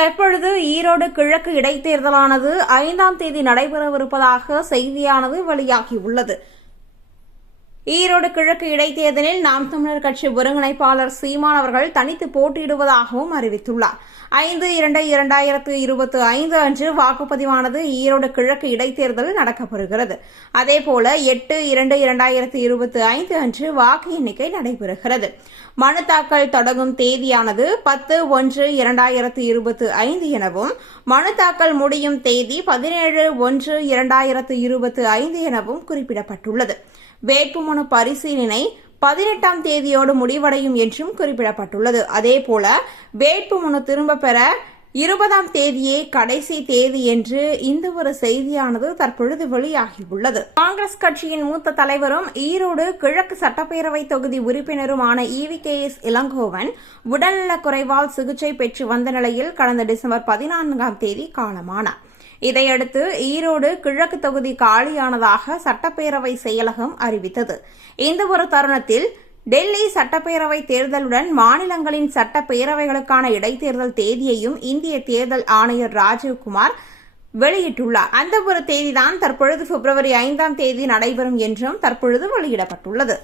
தற்பொழுது ஈரோடு கிழக்கு இடைத்தேர்தலானது ஐந்தாம் தேதி நடைபெறவிருப்பதாக செய்தியானது வெளியாகியுள்ளது. ஈரோடு கிழக்கு இடைத்தேர்தலில் நாம் தமிழர் கட்சி ஒருங்கிணைப்பாளர் சீமான் அவர்கள் தனித்து போட்டியிடுவதாகவும் அறிவித்துள்ளார். ஐந்து இரண்டு இரண்டாயிரத்து இருபத்தி ஐந்து அன்று வாக்குப்பதிவானது ஈரோடு கிழக்கு இடைத்தேர்தல் நடக்கப்படுகிறது. அதேபோல எட்டு இரண்டு இரண்டாயிரத்து இருபத்தி ஐந்து அன்று வாக்கு எண்ணிக்கை நடைபெறுகிறது. மனு தாக்கல் தொடங்கும் தேதியானது பத்து ஒன்று இரண்டாயிரத்து இருபத்தி ஐந்து எனவும் மனு தாக்கல் முடியும் தேதி பதினேழு ஒன்று இரண்டாயிரத்து இருபத்தி ஐந்து எனவும் குறிப்பிடப்பட்டுள்ளது. வேட்புமனு பரிசீலனை பதினெட்டாம் தேதியோடு முடிவடையும் என்றும் குறிப்பிடப்பட்டுள்ளது. அதேபோல வேட்பு மனு திரும்ப பெற இருபதாம் தேதியே கடைசி தேதி என்று இந்த ஒரு செய்தியானது தற்பொழுது வெளியாகியுள்ளது. காங்கிரஸ் கட்சியின் மூத்த தலைவரும் ஈரோடு கிழக்கு சட்டப்பேரவை தொகுதி உறுப்பினருமான இவி கே எஸ் இளங்கோவன் உடல்நலக் குறைவால் சிகிச்சை பெற்று வந்த நிலையில் கடந்த டிசம்பர் பதினான்காம் தேதி காலமானார். இதையடுத்து ஈரோடு கிழக்கு தொகுதி காலியானதாக சட்டப்பேரவை செயலகம் அறிவித்தது. இந்த ஒரு தருணத்தில் டெல்லி சட்டப்பேரவை தேர்தலுடன் மாநிலங்களின் சட்டப்பேரவைகளுக்கான இடைத்தேர்தல் தேதியையும் இந்திய தேர்தல் ஆணையர் ராஜீவ்குமார் வெளியிட்டுள்ளார். அந்த ஒரு தேதிதான் தற்பொழுது பிப்ரவரி ஐந்தாம் தேதி நடைபெறும் என்றும் தற்பொழுது வெளியிடப்பட்டுள்ளது.